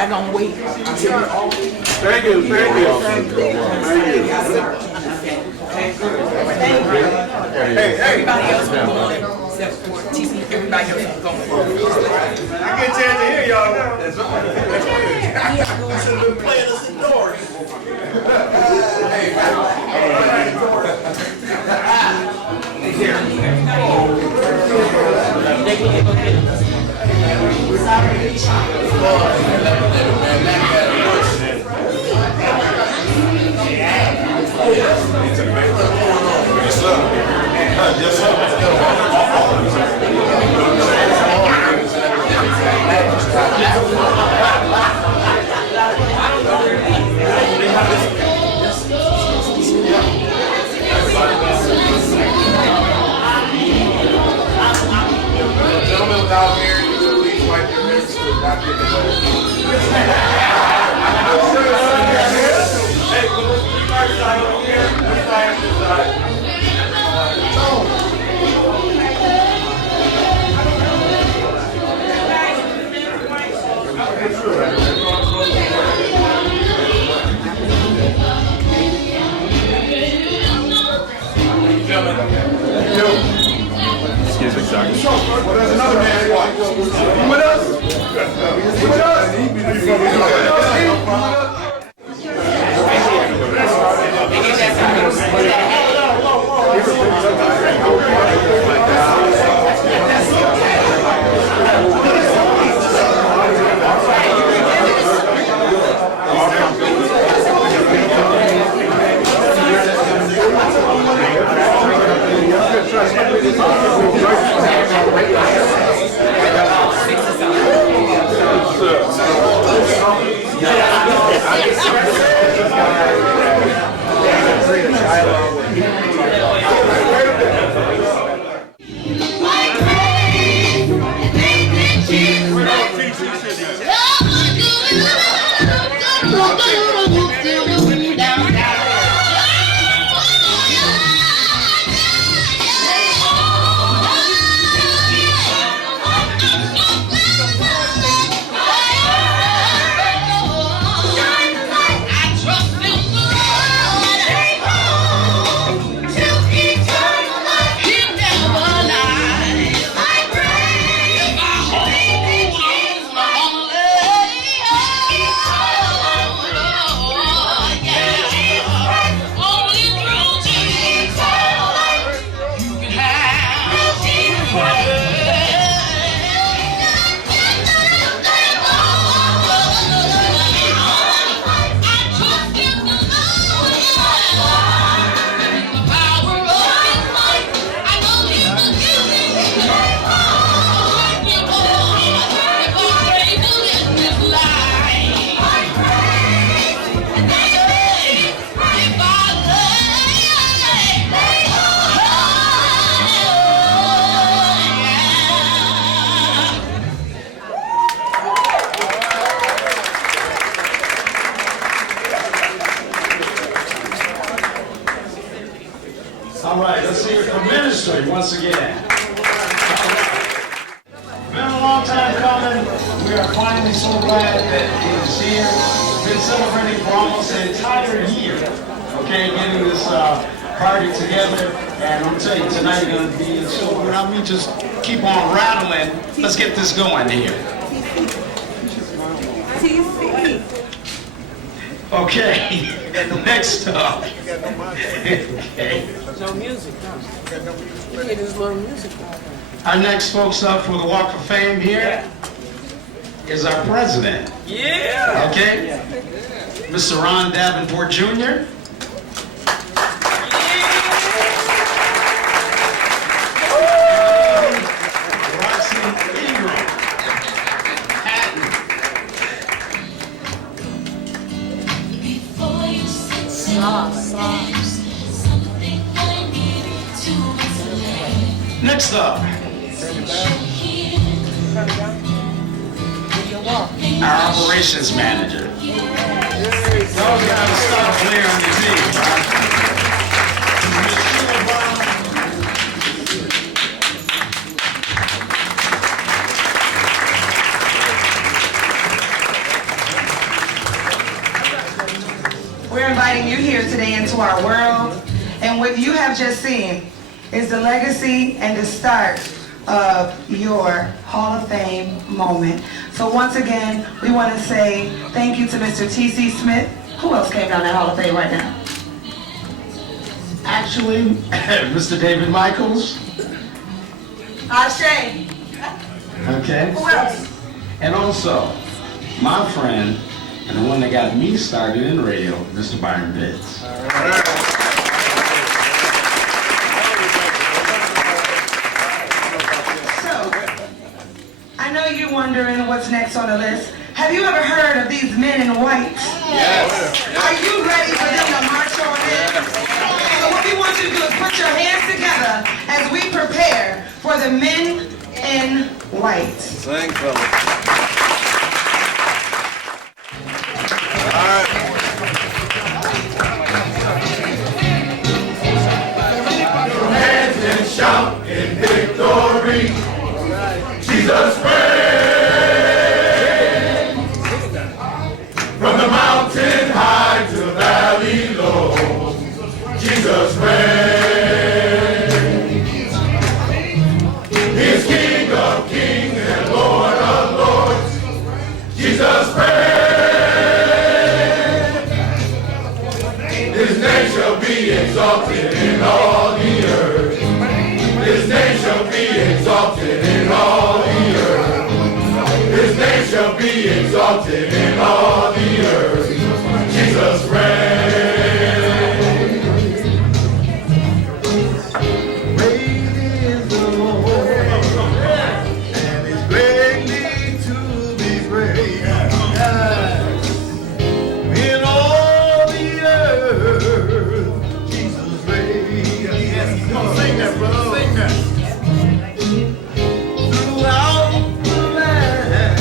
y'all gonna wait until we all. Thank you. Everybody else will go on except for TC. Everybody else will go on. I get a chance to hear y'all now. That's right. Should have been playing us indoors. Hey, man. Yes, sir. Gentlemen, without hearing, please wipe your wrists to not get the weather. Hey, you guys side over here. This side, this side. Excuse me, sorry. Well, there's another man. You with us? You with All right, let's hear it from ministry once again. Been a long time coming. We are finally so glad that he is here. Been celebrating for almost an entire year, okay, getting this party together. And I'm telling you, tonight is going to be so good. I mean, just keep on rattling. Let's get this going here. Okay, next up. Okay. No music, no. You get this little music. Our next folks up for the Walk of Fame here is our president. Yeah. Okay? Mr. Ron Davenport Jr. Next up, our operations manager. Those got a star player on the team, right? We're inviting you here today into our world, and what you have just seen is the legacy and the start of your Hall of Fame moment. So once again, we want to say thank you to Mr. T.C. Smith. Who else came down that Hall of Fame right now? Actually, Mr. David Michaels. Ashe. Okay. Who else? And also, my friend, and the one that got me started in radio, Mr. Byron Pitts. So, I know you're wondering what's next on the list. Have you ever heard of these men in white? Yes. Are you ready for them to march on in? So what we want you to do is put your hands together as we prepare for the men in white. Sing, fella. Shout in victory, Jesus reigns. From the mountain high to the valley low, Jesus reigns. He is King of kings and Lord of lords, Jesus reigns. His name shall be exalted in all the earth. His name shall be exalted in all the earth. His name shall be exalted in all the earth. Jesus reigns. Great is the Lord, and He's greatly to be praised. In all the earth, Jesus reigns. Come on, sing that, brother. Sing that. Throughout the land,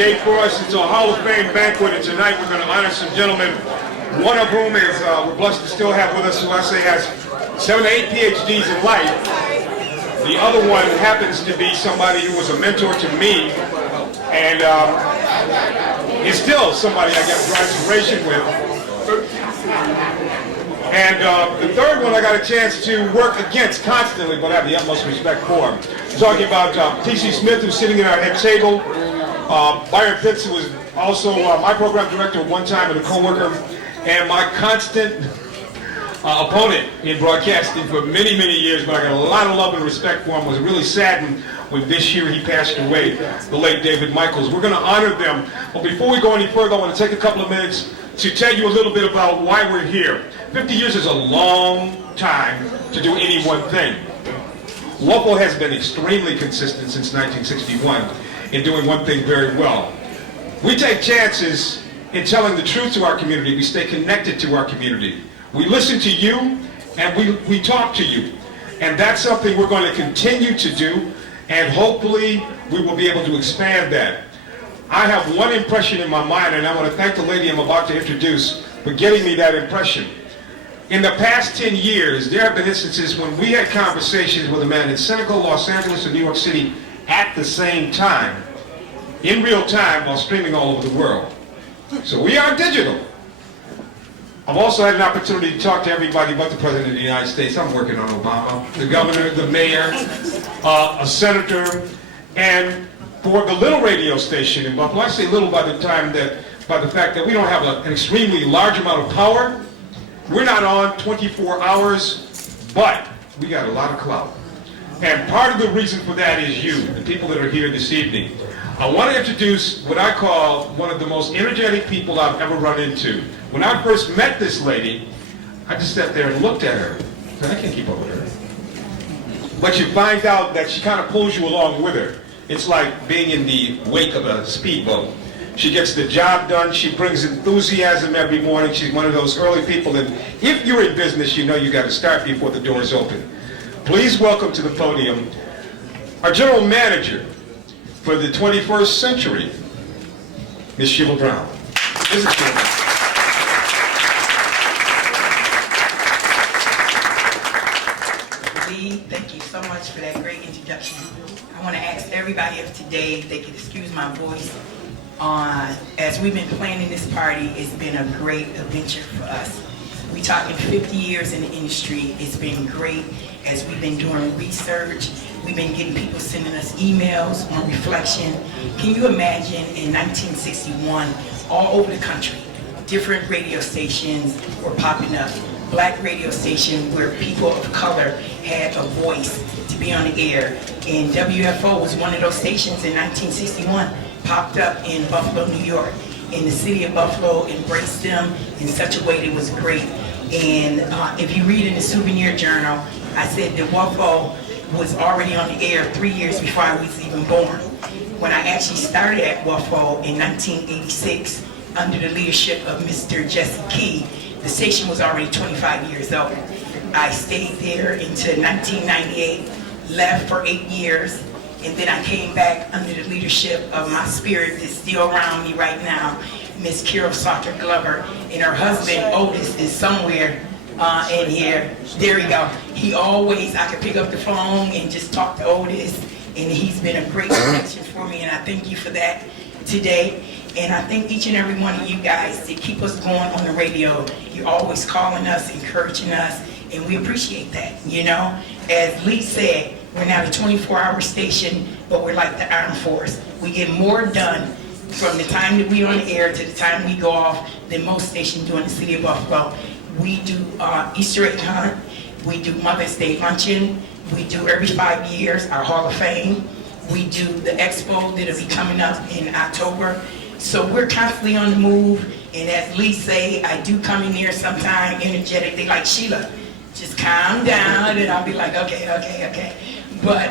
day for us. It's a Hall of Fame banquet, and tonight we're going to honor some gentlemen, one of whom is, we're blessed to still have with us, who I say has 7 to 8 PhDs in life. The other one happens to be somebody who was a mentor to me, and is still somebody I got inspiration with. And the third one I got a chance to work against constantly, but I have the utmost respect for him. I'm talking about T.C. Smith, who's sitting in our head table. Byron Pitts, who was also my program director at one time and a co-worker, and my constant opponent in broadcasting for many, many years, but I got a lot of love and respect for him. Was really saddened when this year he passed away, the late David Michaels. We're going to honor them. But before we go any further, I want to take a couple of minutes to tell you a little bit about why we're here. 50 years is a long time to do any one thing. WUFO has been extremely consistent since 1961 in doing one thing very well. We take chances in telling the truth to our community. We stay connected to our community. We listen to you, and we talk to you. And that's something we're going to continue to do, and hopefully we will be able to expand that. I have one impression in my mind, and I want to thank the lady I'm about to introduce for getting me that impression. In the past 10 years, there have been instances when we had conversations with a man in Senegal, Los Angeles, and New York City at the same time, in real time, while streaming all over the world. So we are digital. I've also had an opportunity to talk to everybody but the President of the United States. I'm working on Obama, the governor, the mayor, a senator, and for the little radio station in Buffalo. I say little by the fact that we don't have an extremely large amount of power. We're not on 24 hours, but we got a lot of clout. And part of the reason for that is you, the people that are here this evening. I want to introduce what I call one of the most energetic people I've ever run into. When I first met this lady, I just sat there and looked at her. I said, I can't keep up with her. But you find out that she kind of pulls you along with her. It's like being in the wake of a speedboat. She gets the job done. She brings enthusiasm every morning. She's one of those early people. And if you're in business, you know you got to start before the doors open. Please welcome to the podium our general manager for the 21st century, Ms. Sheila Brown. This is Sheila. Lee, thank you so much for that great introduction. I want to ask everybody of today if they could excuse my voice. As we've been planning this party, it's been a great adventure for us. We talking 50 years in the industry. It's been great as we've been doing research. We've been getting people sending us emails on reflection. Can you imagine in 1961, all over the country, different radio stations were popping up. Black radio station where people of color had a voice to be on the air. And WFO was one of those stations in 1961. Popped up in Buffalo, New York. And the city of Buffalo embraced them in such a way that was great. And if you read in the souvenir journal, I said that WUFO was already on the air 3 years before I was even born. When I actually started at WUFO in 1986, under the leadership of Mr. Jesse Key, the station was already 25 years old. I stayed there until 1998, left for 8 years, and then I came back under the leadership of my spirit that's still around me right now, Miss Carol Salter Glover, and her husband Otis is somewhere in here. There we go. He always, I could pick up the phone and just talk to Otis, and he's been a great connection for me, and I thank you for that today. And I thank each and every one of you guys that keep us going on the radio. You're always calling us, encouraging us, and we appreciate that, you know. As Lee said, we're not a 24-hour station, but we're like the Armed Force. We get more done from the time that we're on the air to the time we go off than most stations do in the city of Buffalo. We do Easter egg hunt. We do Mother's Day luncheon. We do every 5 years our Hall of Fame. We do the expo that'll be coming up in October. So we're constantly on the move. And as Lee say, I do come in here sometime energetic. They like, Sheila, just calm down. And I'll be like, okay. But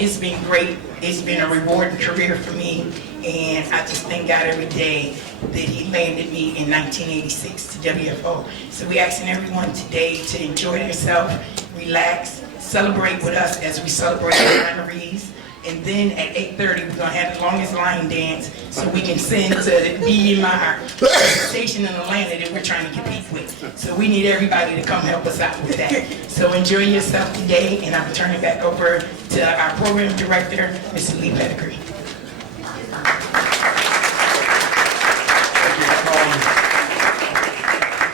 it's been great. It's been a rewarding career for me. And I just thank God every day that he landed me in 1986 to WFO. So we're asking everyone today to enjoy themselves, relax, celebrate with us as we celebrate our honorees. And then at 8:30, we're gonna have the longest line dance so we can send to the BMI station in Atlanta that we're trying to compete with. So we need everybody to come help us out with that. So enjoy yourself today, and I'm turning it back over to our program director, Mr. Lee Pettigrew.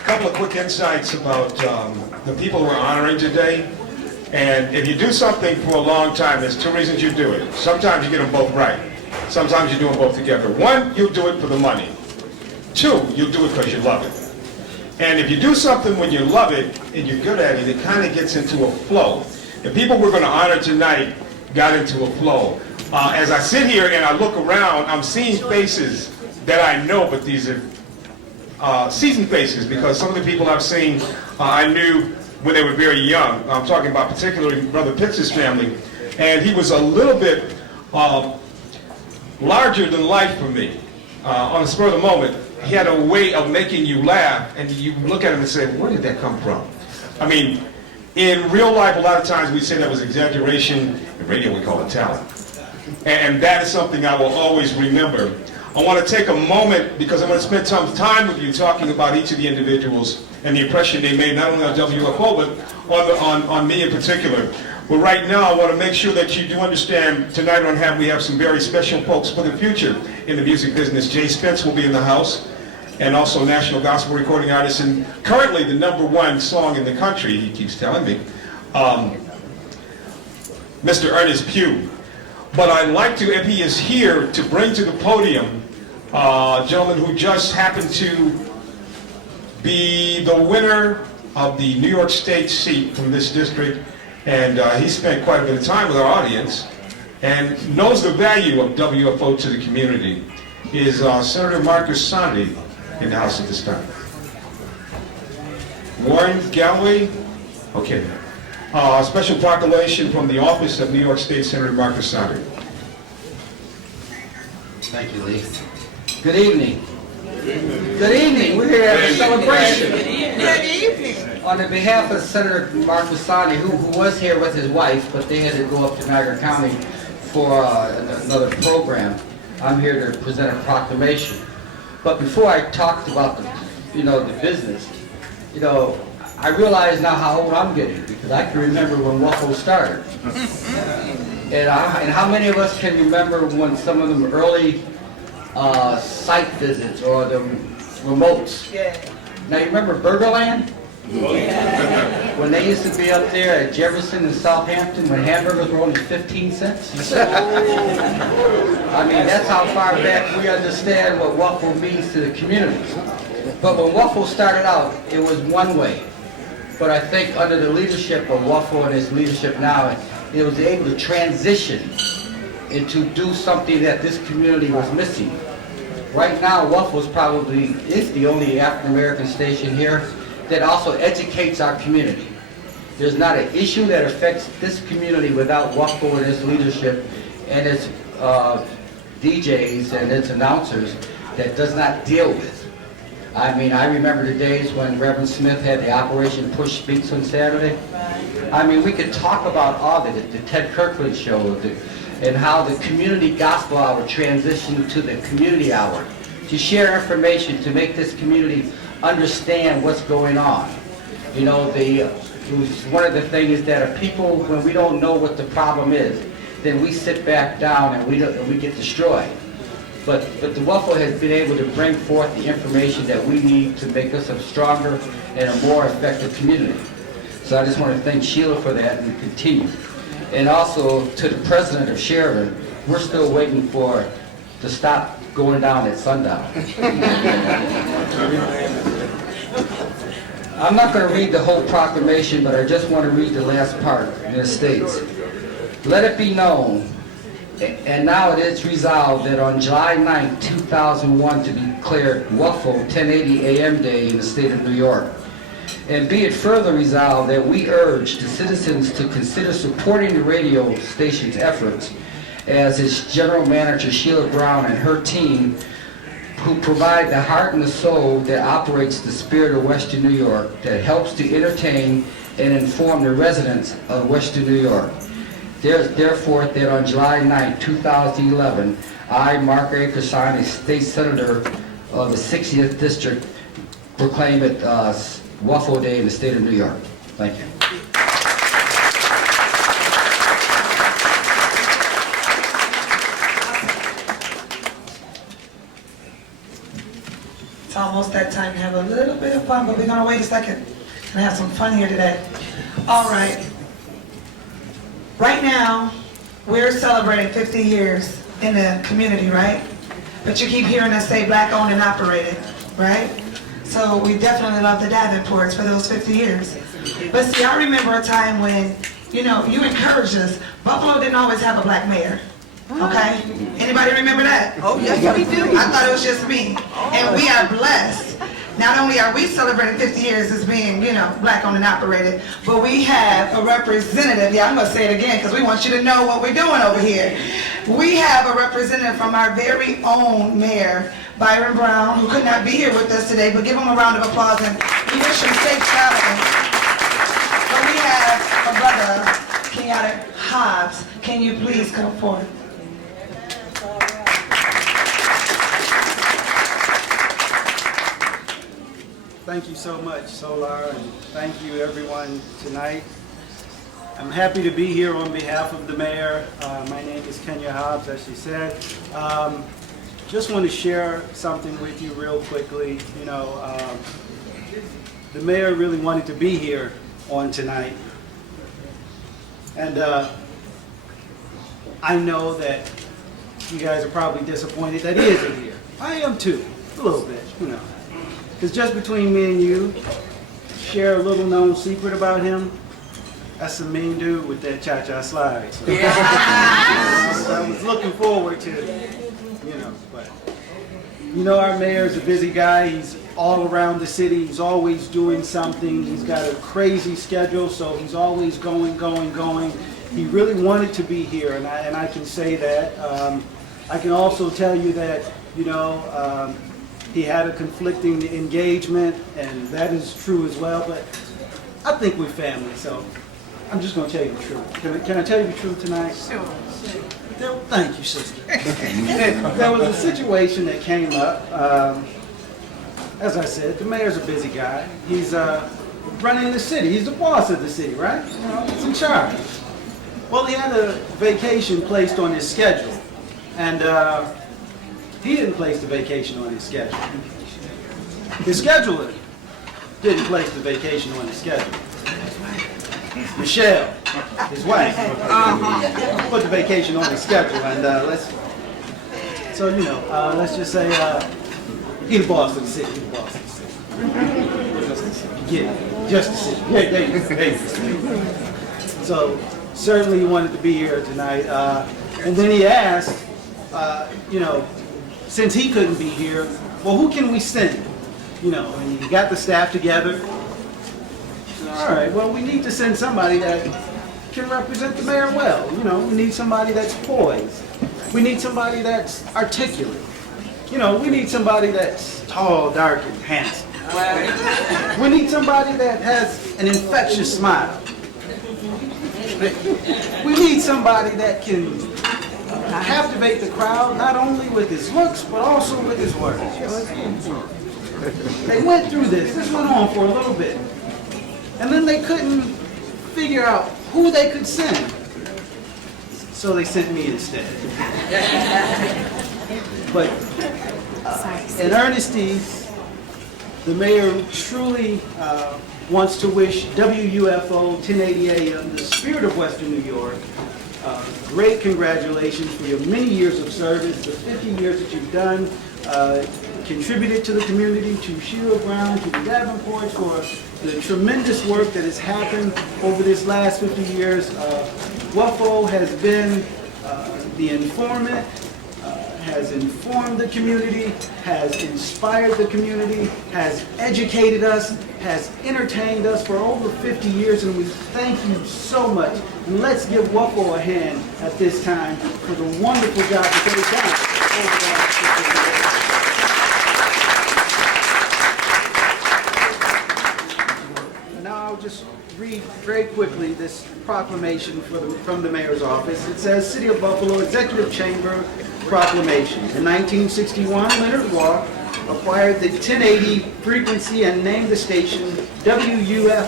A couple of quick insights about the people we're honoring today. And if you do something for a long time, there's two reasons you do it. Sometimes you get them both right. Sometimes you do them both together. One, you'll do it for the money. Two, you'll do it because you love it. And if you do something when you love it and you're good at it, it kind of gets into a flow. The people we're going to honor tonight got into a flow. As I sit here and I look around, I'm seeing faces that I know, but these are seasoned faces, because some of the people I've seen I knew when they were very young. I'm talking about particularly Brother Pitts' family, and he was a little bit larger than life for me. On the spur of the moment, he had a way of making you laugh, and you look at him and say, where did that come from? I mean, in real life, a lot of times we say that was exaggeration. In radio, we call it talent. And that is something I will always remember. I want to take a moment, because I'm going to spend some time with you talking about each of the individuals and the impression they made, not only on WUFO, but on me in particular. But right now, I want to make sure that you do understand, tonight we have some very special folks for the future in the music business. Jay Spence will be in the house, and also national gospel recording artist, and currently the #1 song in the country, he keeps telling me, Mr. Ernest Pugh. But I'd like to, if he is here, to bring to the podium a gentleman who just happened to be the winner of the New York State seat from this district, and he spent quite a bit of time with our audience and knows the value of WFO to the community. Is Senator Marcus Sondy in the house at this time? Warren Galway? Okay. A special proclamation from the office of New York State Senator Marcus Sondy. Thank you, Lee. Good evening. Good evening. We're here at a celebration. Good evening. On the behalf of Senator Marcus Sondy, who was here with his wife, but they had to go up to Niagara County for another program, I'm here to present a proclamation. But before I talked about the business, I realize now how old I'm getting, because I can remember when WUFO started. And how many of us can remember when some of them early site visits or the remotes? Yeah. Now you remember Burgerland? Yeah. When they used to be up there at Jefferson and Southampton when hamburgers were only 15 cents? I mean, that's how far back we understand what WUFO means to the community. But when WUFO started out, it was one way. But I think under the leadership of WUFO and its leadership now, it was able to transition into do something that this community was missing. Right now, WUFO probably is the only African American station here that also educates our community. There's not an issue that affects this community without WUFO and its leadership and its DJs and its announcers that does not deal with. I mean, I remember the days when Reverend Smith had the Operation Push Speaks on Saturday. I mean, we could talk about all of it, the Ted Kirkland show, and how the community gospel hour transitioned to the community hour, to share information, to make this community understand what's going on. One of the things is that people, when we don't know what the problem is, then we sit back down and we get destroyed. But the WUFO has been able to bring forth the information that we need to make us a stronger and a more effective community. So I just want to thank Sheila for that and continue. And also to the president of Sheridan, we're still waiting for to stop going down at sundown. I'm not going to read the whole proclamation, but I just want to read the last part, and it states, "Let it be known, and now it is resolved that on July 9, 2001 to be declared WUFO 1080 AM Day in the state of New York. And be it further resolved that we urge the citizens to consider supporting the radio station's efforts as its general manager Sheila Brown and her team, who provide the heart and the soul that operates the spirit of Western New York, that helps to entertain and inform the residents of Western New York. Therefore, that on July 9, 2011, I, Mark A. Kassan, a state senator of the 60th district, proclaim it WUFO Day in the state of New York. Thank you. It's almost that time to have a little bit of fun, but we're gonna wait a second and have some fun here today. All right. Right now, we're celebrating 50 years in the community, right? But you keep hearing us say black owned and operated, right? So we definitely love the Davenports for those 50 years. But see, I remember a time when, you know, you encouraged us. Buffalo didn't always have a black mayor. Okay? Anybody remember that? Oh, yes, we do. I thought it was just me. And we are blessed. Not only are we celebrating 50 years as being, you know, black owned and operated, but we have a representative. Yeah, I'm going to say it again because we want you to know what we're doing over here. We have a representative from our very own mayor, Byron Brown, who could not be here with us today, but give him a round of applause and we wish him safe travels. But we have a brother, Kenyatta Hobbs. Can you please come forward? Thank you so much, Solar, and thank you everyone tonight. I'm happy to be here on behalf of the mayor. My name is Kenya Hobbs, as she said. Just want to share something with you real quickly. You know, the mayor really wanted to be here on tonight. And I know that you guys are probably disappointed that he isn't here. I am too, a little bit, you know. Because just between me and you, share a little known secret about him. That's a mean dude with that cha-cha slide. So I was looking forward to, you know, but you know our mayor's a busy guy. He's all around the city. He's always doing something. He's got a crazy schedule, so he's always going. He really wanted to be here, and I can say that. I can also tell you that, you know, he had a conflicting engagement, and that is true as well, but I think we're family, so I'm just going to tell you the truth. Can I tell you the truth tonight? Sure. Thank you, sister. There was a situation that came up. As I said, the mayor's a busy guy. He's running the city. He's the boss of the city, right? You know, he's in charge. Well, he had a vacation placed on his schedule, and he didn't place the vacation on his schedule. His scheduler didn't place the vacation on his schedule. Michelle, his wife, put the vacation on his schedule, and let's just say he the boss of the city. He the boss of the city. Yeah, just the city. Yeah, there you go. So certainly he wanted to be here tonight, and then he asked, you know, since he couldn't be here, well, who can we send? You know, and he got the staff together. All right, well, we need to send somebody that can represent the mayor well. You know, we need somebody that's poised. We need somebody that's articulate. You know, we need somebody that's tall, dark, and handsome. We need somebody that has an infectious smile. We need somebody that can captivate the crowd, not only with his looks, but also with his words. They went through this. This went on for a little bit. And then they couldn't figure out who they could send. So they sent me instead. But in earnesty, the mayor truly wants to wish WUFO 1080 AM, the spirit of Western New York, great congratulations for your many years of service, the 50 years that you've done, contributed to the community, to Shield Brown, to the Davenports for the tremendous work that has happened over this last 50 years. WUFO has been the informant, has informed the community, has inspired the community, has educated us, has entertained us for over 50 years, and we thank you so much. And let's give WUFO a hand at this time for the wonderful job that they've done over the last 50 years. And now I'll just read very quickly this proclamation from the mayor's office. It says, City of Buffalo Executive Chamber Proclamation. In 1961, Leonard Walk acquired the 1080 frequency and named the station WUFO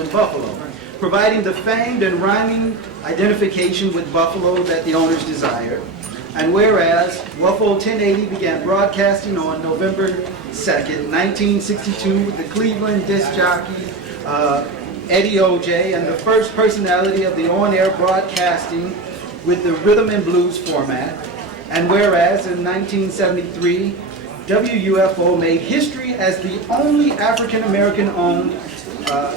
in Buffalo, providing the famed and rhyming identification with Buffalo that the owners desired. And whereas WUFO 1080 began broadcasting on November 2nd, 1962 with the Cleveland disc jockey Eddie OJ and the first personality of the on-air broadcasting with the rhythm and blues format. And whereas in 1973, WUFO made history as the only African-American owned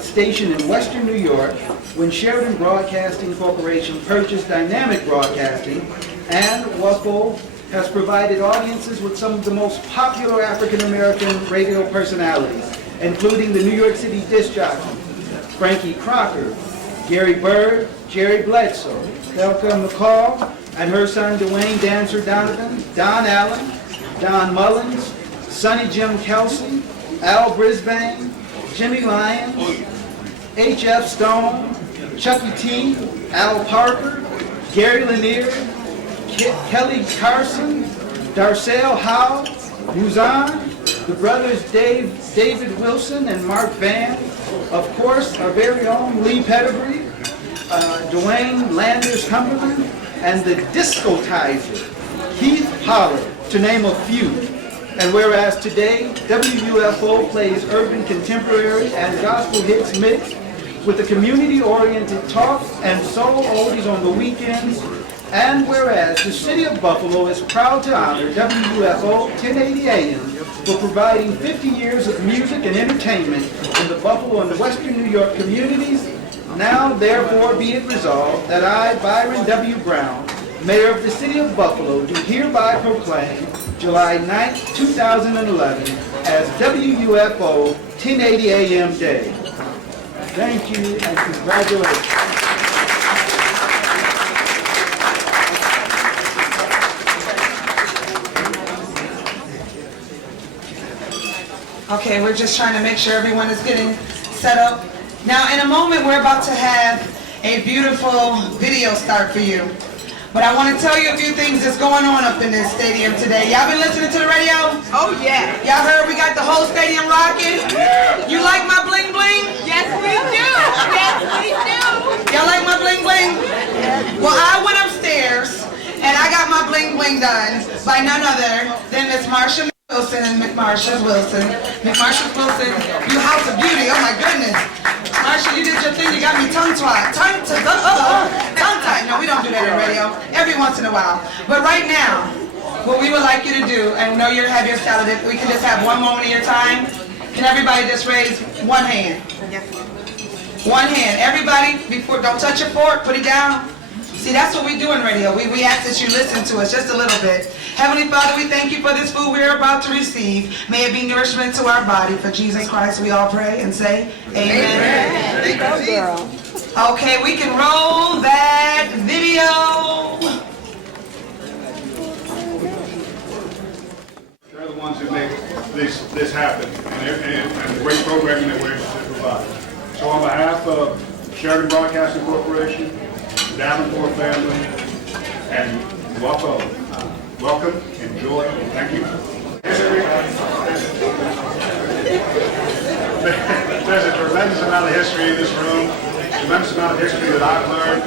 station in Western New York when Sheridan Broadcasting Corporation purchased Dynamic Broadcasting, and WUFO has provided audiences with some of the most popular African-American radio personalities, including the New York City disc jockey, Frankie Crocker, Gary Bird, Jerry Bledsoe, Elka McCall, and her son Dwayne Dancer Donovan, Don Allen, Don Mullins, Sonny Jim Kelsey, Al Brisbane, Jimmy Lyons, H.F. Stone, Chucky T, Al Parker, Gary Lanier, Kelly Carson, Darcel Howe, Muzan, the brothers David Wilson and Mark Van, of course, our very own Lee Pettigrew, Dwayne Landers Cumberland, and the Discotizer, Keith Pollard, to name a few. And whereas today, WUFO plays urban contemporary and gospel hits mixed with a community-oriented talk and soul oldies on the weekends, and whereas the City of Buffalo is proud to honor WUFO 1080 AM for providing 50 years of music and entertainment in the Buffalo and the Western New York communities, now therefore be it resolved that I, Byron W. Brown, Mayor of the City of Buffalo, do hereby proclaim July 9th, 2011 as WUFO 1080 AM Day. Thank you and congratulations. Okay, we're just trying to make sure everyone is getting set up. Now, in a moment, we're about to have a beautiful video start for you. But I want to tell you a few things that's going on up in this stadium today. Y'all been listening to the radio? Oh, yeah. Y'all heard we got the whole stadium rocking? You like my bling bling? Yes, we do. Yes, we do. Y'all like my bling bling? Well, I went upstairs and I got my bling bling done by none other than Miss Marsha Wilson and McMarsha Wilson. McMarsha Wilson, you house of beauty, oh my goodness. Marsha, you did your thing, you got me tongue-tied. Tongue-tied. No, we don't do that in radio. Every once in a while. But right now, what we would like you to do, and know you have your salad, if we can just have one moment of your time. Can everybody just raise one hand? One hand. Everybody, don't touch your fork, put it down. See, that's what we do in radio. We ask that you listen to us just a little bit. Heavenly Father, we thank you for this food we are about to receive. May it be nourishment to our body. For Jesus Christ, we all pray and say, Amen. Thank you, girl. Okay, we can roll that video. They're the ones who make this happen and the great programming that we're able to provide. So on behalf of Sheridan Broadcasting Corporation, the Davenport family, and WUFO, welcome, enjoy, and thank you. There's a tremendous amount of history in this room, a tremendous amount of history that I've learned,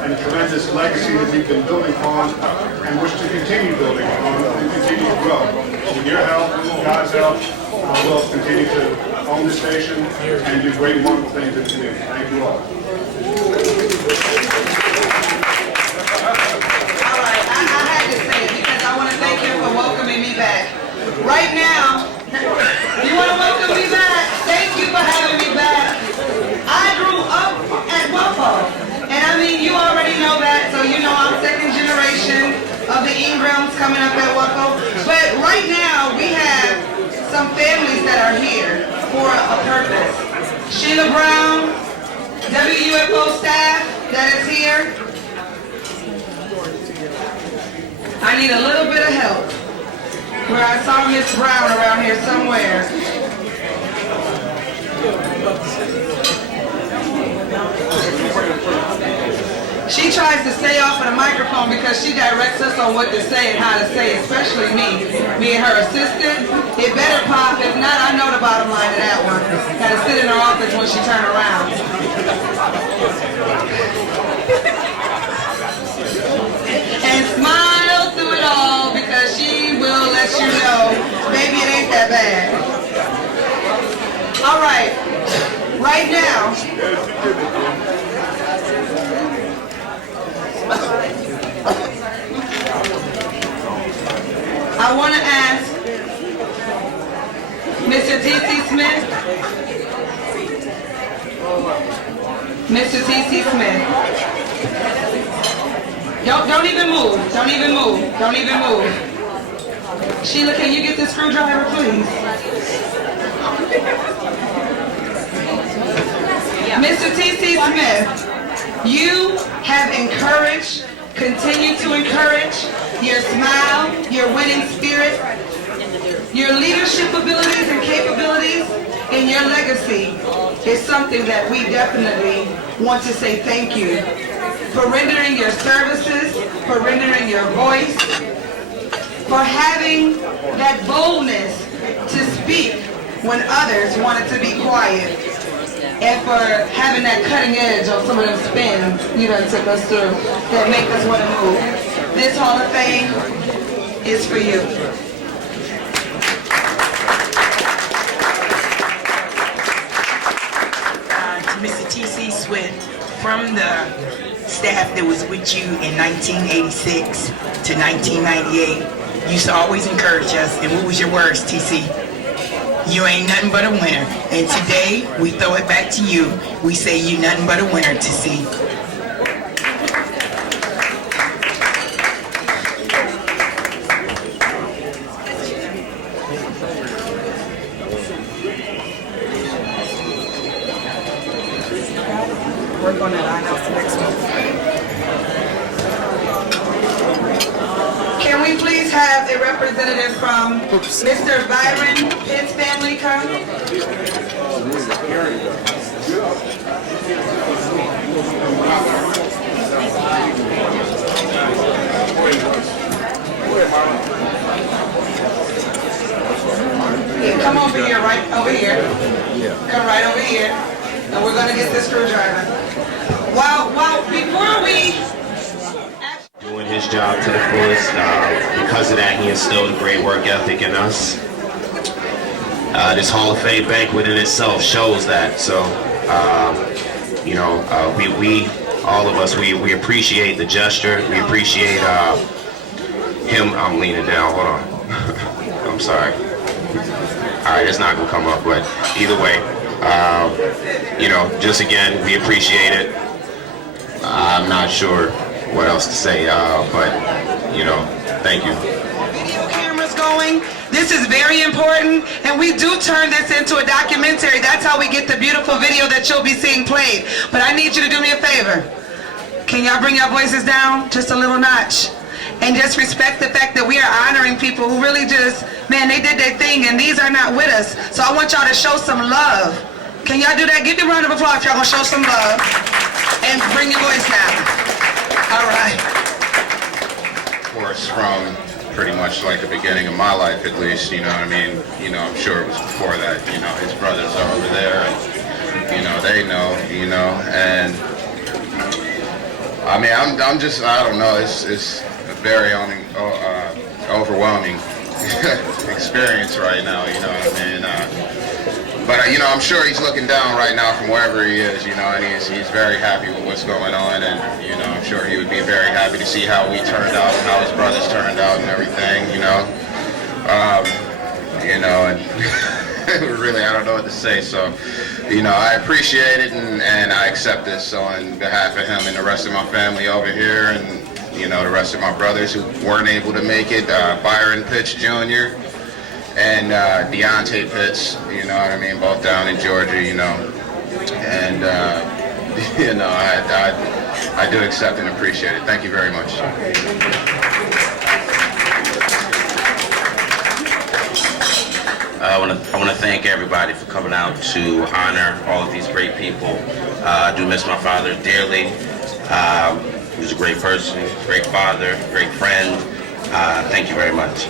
and a tremendous legacy that we've been building upon and wish to continue building upon and continue to grow. With your help, God's help, we'll continue to own the station and do great and wonderful things in the community. Thank you all. All right, I had to say it because I want to thank you for welcoming me back. Right now, you want to welcome me back? Thank you for having me back. I grew up at WUFO, and I mean, you already know that, so you know I'm second generation of the Ingrams coming up at WUFO. But right now, we have some families that are here for a purpose. Sheila Brown, WUFO staff that is here. I need a little bit of help. Where I saw Miss Brown around here somewhere. She tries to stay off of the microphone because she directs us on what to say and how to say it, especially me and her assistant. It better pop. If not, I know the bottom line of that one. Got to sit in her office when she turn around. And smile through it all because she will let you know, baby, it ain't that bad. All right. Right now, I want to ask Mr. T.C. Smith. Mr. T.C. Smith. Don't even move. Don't even move. Don't even move. Sheila, can you get the screwdriver, please? Mr. T.C. Smith, you have encouraged, continue to encourage your smile, your winning spirit, your leadership abilities and capabilities, and your legacy is something that we definitely want to say thank you for rendering your services, for rendering your voice, for having that boldness to speak when others wanted to be quiet, and for having that cutting edge on some of them spins you done took us through that make us want to move. This Hall of Fame is for you. To Mr. T.C. Swift, from the staff that was with you in 1986 to 1998, you used to always encourage us. And what was your words, T.C.? You ain't nothing but a winner. And today, we throw it back to you. We say you nothing but a winner, T.C. Work on that iHouse next one. Can we please have a representative from Mr. Byron Pitts family come? Yeah, come over here, right over here. Come right over here. And we're gonna get the screwdriver. Well, before we doing his job to the fullest. Because of that, he instilled a great work ethic in us. This Hall of Fame banquet in itself shows that. So, you know, we all of us, we appreciate the gesture. We appreciate him. I'm leaning down. Hold on. I'm sorry. All right, it's not gonna come up, but either way, you know, just again, we appreciate it. I'm not sure what else to say, but, you know, thank you. video cameras going. This is very important, and we do turn this into a documentary. That's how we get the beautiful video that you'll be seeing played. But I need you to do me a favor. Can y'all bring your voices down just a little notch? And just respect the fact that we are honoring people who really just, man, they did their thing, and these are not with us. So I want y'all to show some love. Can y'all do that? Give me a round of applause if y'all gonna show some love. And bring your voice down. All right. Of course, from pretty much like the beginning of my life, at least, you know what I mean? You know, I'm sure it was before that, you know, his brothers are over there, and, you know, they know, you know, and, I mean, I'm just, I don't know, it's a very overwhelming experience right now, you know what I mean? But, you know, I'm sure he's looking down right now from wherever he is, you know, and he's very happy with what's going on, and, you know, I'm sure he would be very happy to see how we turned out and how his brothers turned out and everything, you know. You know, and really, I don't know what to say, so, you know, I appreciate it, and I accept this on behalf of him and the rest of my family over here, and, you know, the rest of my brothers who weren't able to make it, Byron Pitts Jr., and Deontay Pitts, you know what I mean, both down in Georgia, you know, and, you know, I do accept and appreciate it. Thank you very much. I want want to thank everybody for coming out to honor all of these great people. I do miss my father dearly. He was a great person, great father, great friend. Thank you very much.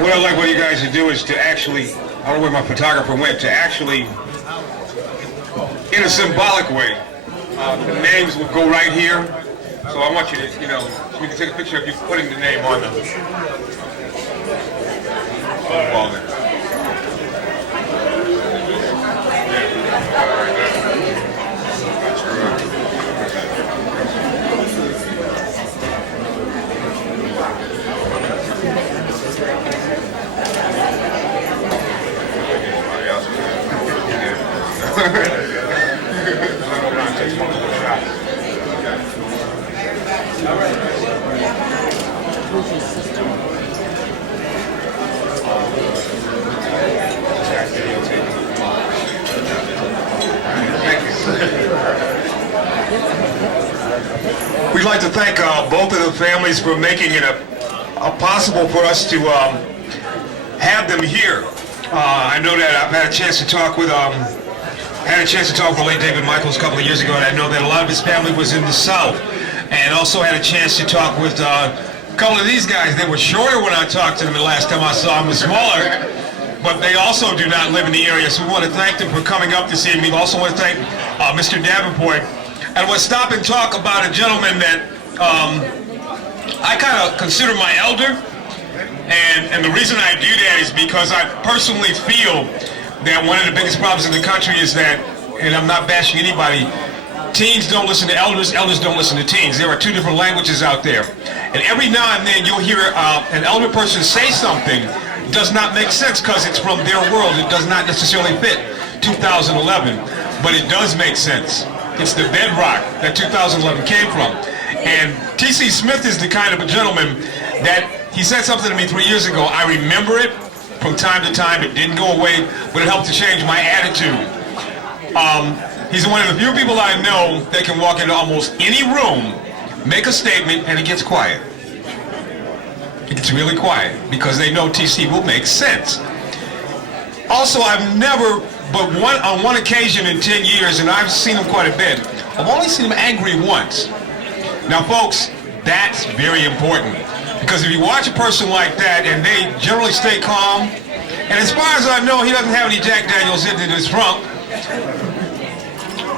What I'd like what you guys to do is to actually, I don't know where my photographer went, to actually, in a symbolic way, the names will go right here. So I want you to, you know, so we can take a picture of you putting the name on the wall there. We'd like to thank both of the families for making it possible for us to have them here. I know that I've had a chance to talk with late David Michaels a couple of years ago, and I know that a lot of his family was in the South, and also had a chance to talk with a couple of these guys. They were shorter when I talked to them the last time I saw them, was smaller, but they also do not live in the area, so we want to thank them for coming up this evening. We also want to thank Mr. Davenport. And we'll stop and talk about a gentleman that I kind of consider my elder, and the reason I do that is because I personally feel that one of the biggest problems in the country is that, and I'm not bashing anybody, teens don't listen to elders, elders don't listen to teens. There are two different languages out there. And every now and then you'll hear an elder person say something does not make sense because it's from their world. It does not necessarily fit 2011, but it does make sense. It's the bedrock that 2011 came from. And T.C. Smith is the kind of a gentleman that he said something to me 3 years ago. I remember it from time to time. It didn't go away, but it helped to change my attitude. He's one of the few people I know that can walk into almost any room, make a statement, and it gets quiet. It gets really quiet because they know T.C. will make sense. Also, I've never, but on one occasion in 10 years, and I've seen him quite a bit, I've only seen him angry once. Now, folks, that's very important, because if you watch a person like that and they generally stay calm, and as far as I know, he doesn't have any Jack Daniels in his trunk,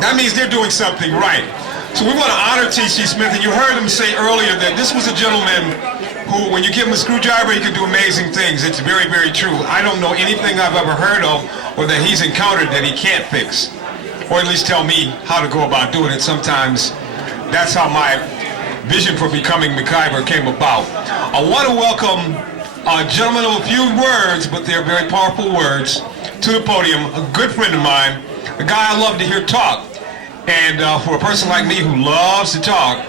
that means they're doing something right. So we want to honor T.C. Smith, and you heard him say earlier that this was a gentleman who, when you give him a screwdriver, he can do amazing things. It's very, very true. I don't know anything I've ever heard of or that he's encountered that he can't fix, or at least tell me how to go about doing it. Sometimes that's how my vision for becoming McIver came about. I want to welcome a gentleman of a few words, but they're very powerful words, to the podium, a good friend of mine, a guy I love to hear talk. And for a person like me who loves to talk,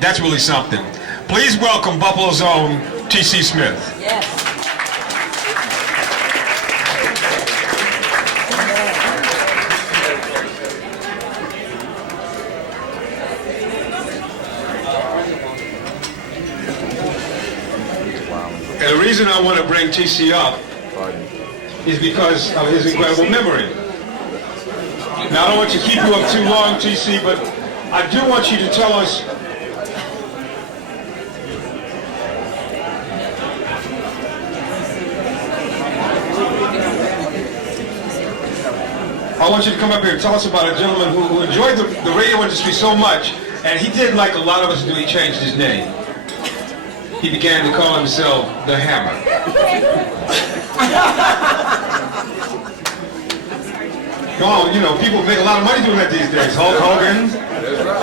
that's really something. Please welcome Buffalo's own T.C. Smith. Yes. And the reason I want to bring T.C. up is because of his incredible memory. Now, I don't want you to keep you up too long, T.C., but I do want you to tell us I want you to come up here and tell us about a gentleman who enjoyed the radio industry so much, and he did like a lot of us do. He changed his name. He began to call himself the Hammer. Oh, you know, people make a lot of money doing that these days. Hulk Hogan,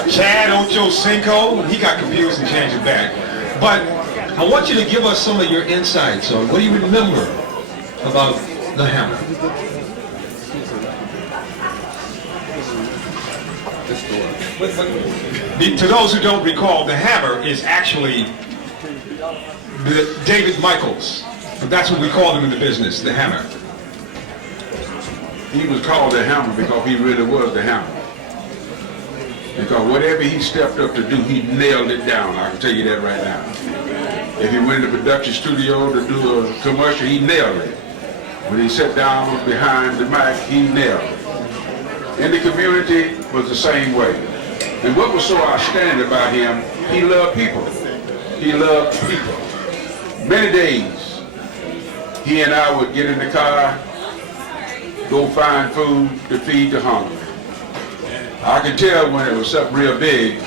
Chad Ocho Cinco, he got confused and changed it back. But I want you to give us some of your insights on what do you remember about the Hammer. To those who don't recall, the Hammer is actually David Michaels. That's what we called him in the business, the Hammer. He was called the Hammer because he really was the Hammer. Because whatever he stepped up to do, he nailed it down. I can tell you that right now. If he went to the production studio to do a commercial, he nailed it. When he sat down behind the mic, he nailed it. In the community was the same way. And what was so outstanding about him, he loved people. He loved people. Many days, he and I would get in the car, go find food to feed the hungry. I could tell when it was something real big.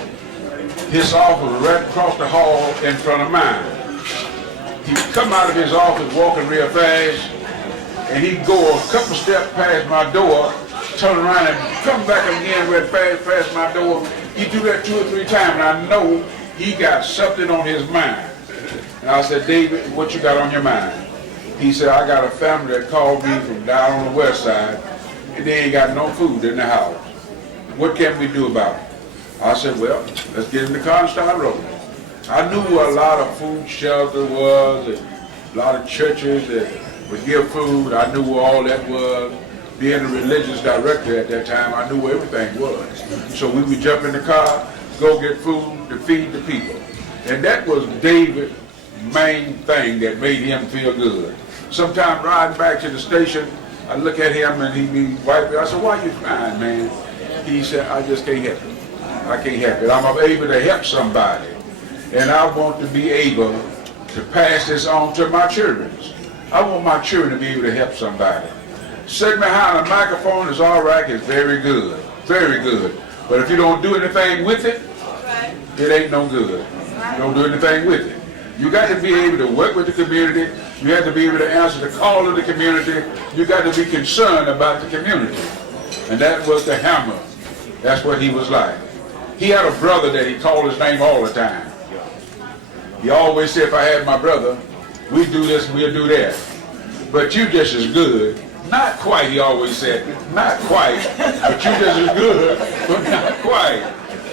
His office was right across the hall in front of mine. He'd come out of his office walking real fast, and he'd go a couple steps past my door, turn around and come back again real fast past my door. He'd do that 2 or 3 times, and I know he got something on his mind. And I said, David, what you got on your mind? He said, I got a family that called me from down on the west side, and they ain't got no food in the house. What can we do about it? I said, well, let's get in the car and start rolling. I knew a lot of food shelter was, and a lot of churches that would give food. I knew where all that was. Being a religious director at that time, I knew where everything was. So we would jump in the car, go get food to feed the people. And that was David's main thing that made him feel good. Sometimes riding back to the station, I look at him and he'd be wiping. I said, why you crying, man? He said, I just can't help it. I can't help it. I'm able to help somebody. And I want to be able to pass this on to my children. I want my children to be able to help somebody. Sitting behind a microphone is all right, it's very good. Very good. But if you don't do anything with it, it ain't no good. You don't do anything with it. You got to be able to work with the community. You have to be able to answer the call of the community. You got to be concerned about the community. And that was the hammer. That's what he was like. He had a brother that he called his name all the time. He always said, if I had my brother, we'd do this and we'll do that. But you just as good. Not quite, he always said. Not quite. But you just as good, but not quite.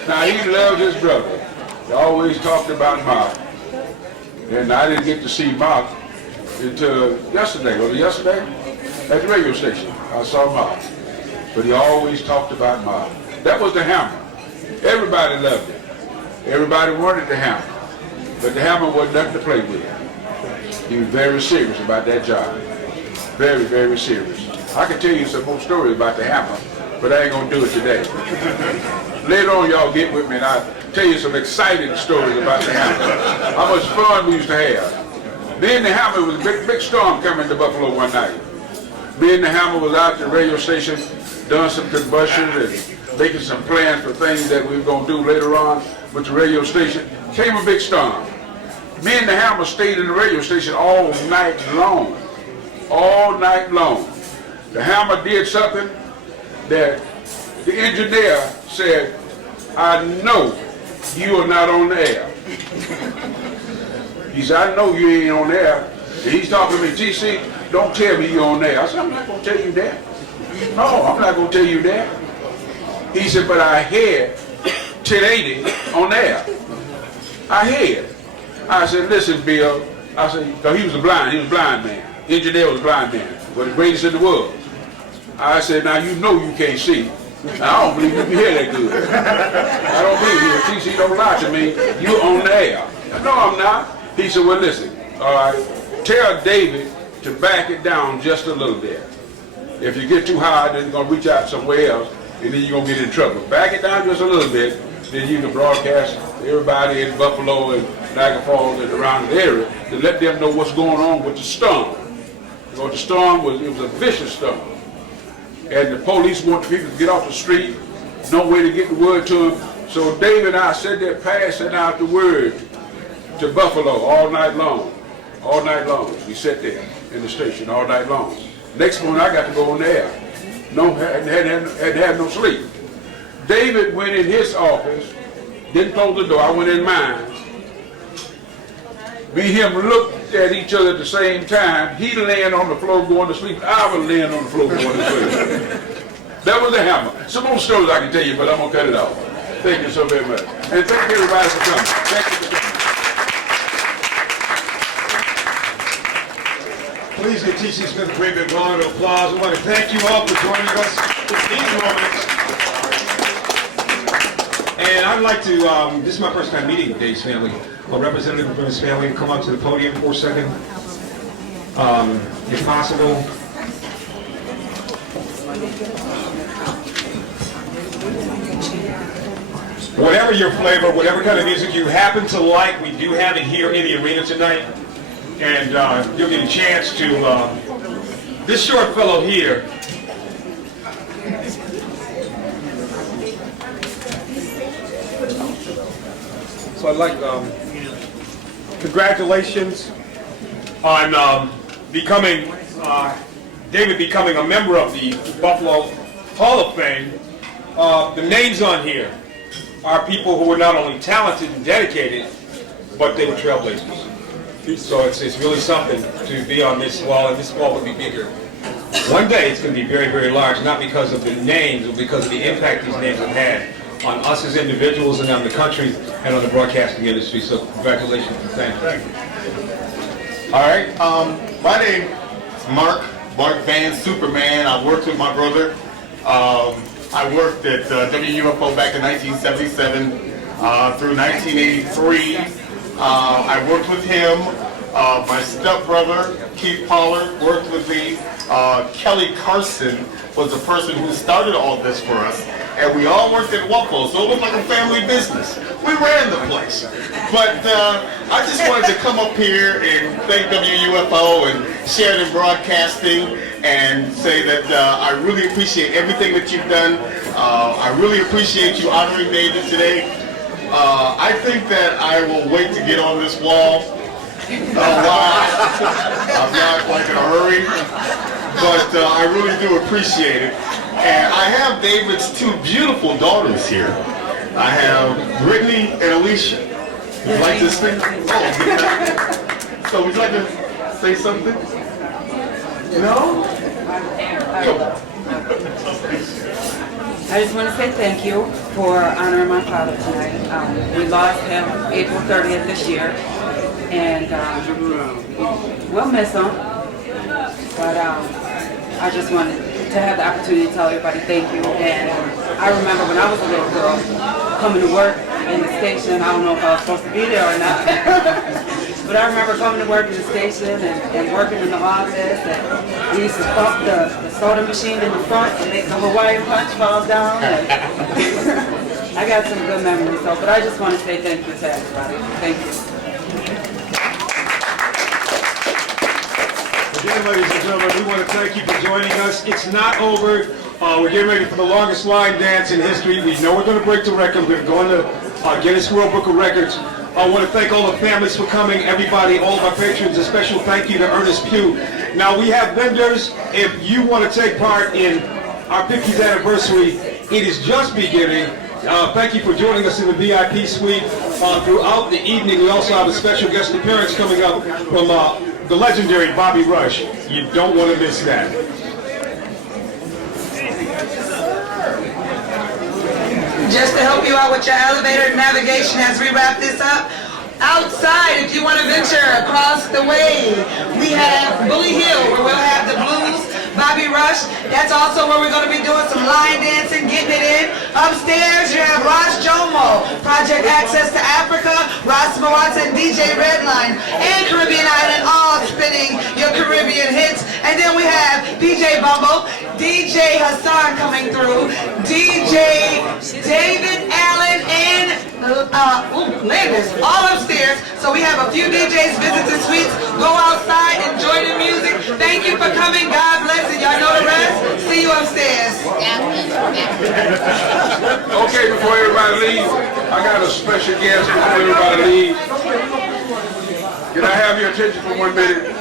Now, he loved his brother. He always talked about Mark. And I didn't get to see Mark until yesterday. Was it yesterday? At the radio station. I saw Mark. But he always talked about Mark. That was the hammer. Everybody loved it. Everybody wanted the hammer. But the hammer wasn't nothing to play with. He was very serious about that job. Very, very serious. I can tell you some more stories about the hammer, but I ain't going to do it today. Later on, y'all get with me and I'll tell you some exciting stories about the hammer. How much fun we used to have. Me and the hammer, was a big storm coming to Buffalo one night. Me and the hammer was out at the radio station doing some combustion and making some plans for things that we were going to do later on with the radio station. Came a big storm. Me and the hammer stayed in the radio station all night long. All night long. The hammer did something that the engineer said, I know you are not on the air. He said, I know you ain't on the air. And he's talking to me, TC, don't tell me you're on the air. I said, I'm not going to tell you that. No, I'm not going to tell you that. He said, but I heard 1080 on the air. I heard. I said, listen, Bill. I said, because he was a blind man. The engineer was a blind man, but the greatest in the world. I said, now you know you can't see. Now, I don't believe you can hear that good. I don't believe you. TC, don't lie to me. You're on the air. No, I'm not. He said, well, listen, all right, tell David to back it down just a little bit. If you get too high, then you're going to reach out somewhere else, and then you're going to get in trouble. Back it down just a little bit, then you can broadcast to everybody in Buffalo and Niagara Falls and around the area to let them know what's going on with the storm. Because the storm was a vicious storm. And the police wanted people to get off the street, no way to get the word to them. So David and I sat there passing out the word to Buffalo all night long. All night long. We sat there in the station all night long. Next morning I got to go on the air. Hadn't had no sleep. David went in his office, didn't close the door, I went in mine. Me and him looked at each other at the same time. He laying on the floor going to sleep. I was laying on the floor going to sleep. That was the hammer. Some more stories I can tell you, but I'm going to cut it off. Thank you so very much. And thank everybody for coming. Thank you for coming. Please give T.C. Smith a great big round of applause. I want to thank you all for joining us in these moments. I'd like to, this is my first time meeting Dave's family. A representative from his family come up to the podium for a second, if possible. Whatever your flavor, whatever kind of music you happen to like, we do have it here in the arena tonight. And you'll get a chance to, this short fellow here, so I'd like, congratulations on becoming, David becoming a member of the Buffalo Hall of Fame. The names on here are people who were not only talented and dedicated, but they were trailblazers. So it's really something to be on this wall, and this wall will be bigger. One day it's going to be very, very large, not because of the names, but because of the impact these names have had on us as individuals and on the country and on the broadcasting industry. So congratulations and thank you. All right, my name is Mark Van Superman. I worked with my brother. I worked at WUFO back in 1977 through 1983. I worked with him. My stepbrother, Keith Pollard, worked with me. Kelly Carson was the person who started all this for us. And we all worked at WUFO, so it was like a family business. We ran the place. But I just wanted to come up here and thank WUFO and Sheridan Broadcasting and say that I really appreciate everything that you've done. I really appreciate you honoring David today. I think that I will wait to get on this wall. I'm not like in a hurry, but I really do appreciate it. And I have David's two beautiful daughters here. I have Brittany and Alicia. Would you like to speak? Oh, so would you like to say something? No? I just want to say thank you for honoring my father tonight. We lost him April 30th this year, and we'll miss him. But I just wanted to have the opportunity to tell everybody thank you. And I remember when I was a little girl coming to work in the station. I don't know if I was supposed to be there or not. But I remember coming to work in the station and working in the office, and we used to pump the soda machine in the front and make the Hawaiian punch fall down. And I got some good memories, but I just want to say thank you to everybody. Thank you. Again, ladies and gentlemen, we want to thank you for joining us. It's not over. We're getting ready for the longest line dance in history. We know we're going to break the record. We're going to Guinness World Book of Records. I want to thank all the families for coming, everybody, all of our patrons. A special thank you to Ernest Pugh. Now, we have vendors. If you want to take part in our 50th anniversary, it is just beginning. Thank you for joining us in the VIP suite throughout the evening. We also have a special guest appearance coming up from the legendary Bobby Rush. You don't want to miss that. Just to help you out with your elevator navigation as we wrap this up, outside, if you want to venture across the way, we have Bully Hill, where we'll have the blues, Bobby Rush. That's also where we're going to be doing some line dancing, getting it in. Upstairs, you have Ross Jomo, Project Access to Africa, Ross Mawatsa, and DJ Redline, and Caribbean Island, all spinning your Caribbean hits. And then we have DJ Bumble, DJ Hassan coming through, DJ David Allen, and Landis, all upstairs. So we have a few DJs visiting suites. Go outside, enjoy the music. Thank you for coming. God bless it. Y'all know the rest. See you upstairs. Okay, before everybody leaves, I got a special guest before everybody leaves. Can I have your attention for 1 minute?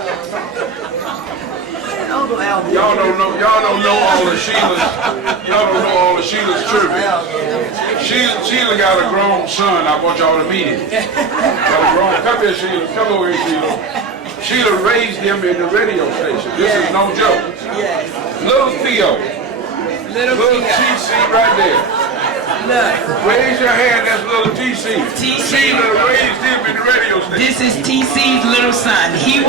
Y'all don't know all of Sheila's. Y'all don't know all of Sheila's trivia. Sheila got a grown son. I want y'all to meet him. Come here, Sheila. Come over here, Sheila. Sheila raised him in the radio station. This is no joke. Little Theo. Little TC right there. Look. Raise your hand, that's little TC. Sheila raised him in the radio station. This is TC's little son. He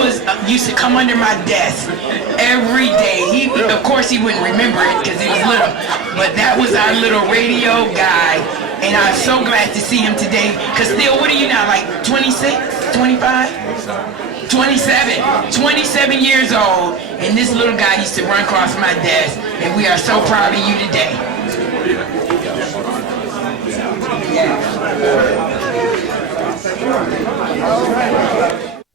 used to come under my desk every day. Of course, he wouldn't remember it because he was little, but that was our little radio guy. And I'm so glad to see him today. Because still, what are you now, like 26, 25? 27 years old. And this little guy used to run across my desk. And we are so proud of you today. Yeah.